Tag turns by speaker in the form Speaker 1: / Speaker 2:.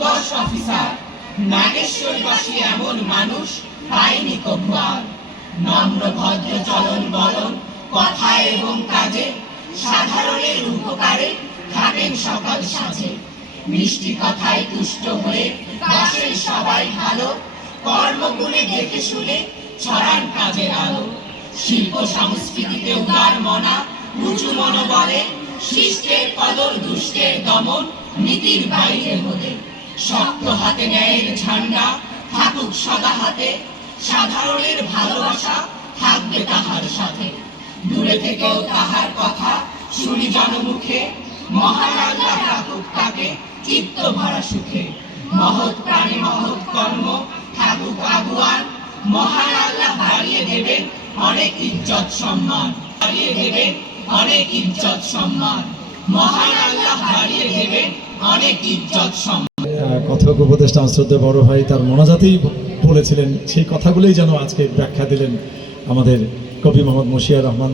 Speaker 1: উৎকর্ষ অফিসার। নাগেশ্বরবাসী এমন মানুষ পায়নি কভু নম্র, ভদ্র, চলন বলন কথায় এবং কাজে, সাধারণের উপকারে থাকেন সকাল সাজে মিষ্টি কথায় তুষ্ট হয়ে বাসেন সবাই ভালো, কর্মগুণে দেখে শুনে ছড়ান কাজের আলো। শিল্প সংস্কৃতিতে উদার মনা, উঁচু মনোবলে, শিষ্টের কদর দুষ্টের দমন, নীতির বাইরে হলে হাতে ন্যায়ের ঝান্ডা। থাকুক সদা হাতে। সাধারণের ভালোবাসা থাকবে তাহার সাথে। দূরে থেকেও তাহার কথা শুনি জনমুখে। আল্লাহ রাখুক তাকে, চিত্ত ভরা সুখে। মহৎ প্রাণী, মহৎ কর্ম থাকুক আগুয়ান। মহান আল্লাহ বাড়িয়ে দেবেন অনেক ইজ্জত সম্মান। বাড়িয়ে দেবেন অনেক ইজ্জত সম্মান। মহান আল্লাহ বাড়িয়ে দেবেন অনেক ইজ্জত সম্মান।
Speaker 2: আহ, উপদেষ্টা আমার শ্রদ্ধেয় বড় ভাই তার মনাজাতেই বলেছিলেন সেই কথাগুলোই যেন আজকে ব্যাখ্যা দিলেন আমাদের কবি মোহাম্মদ মশিয়া রহমান।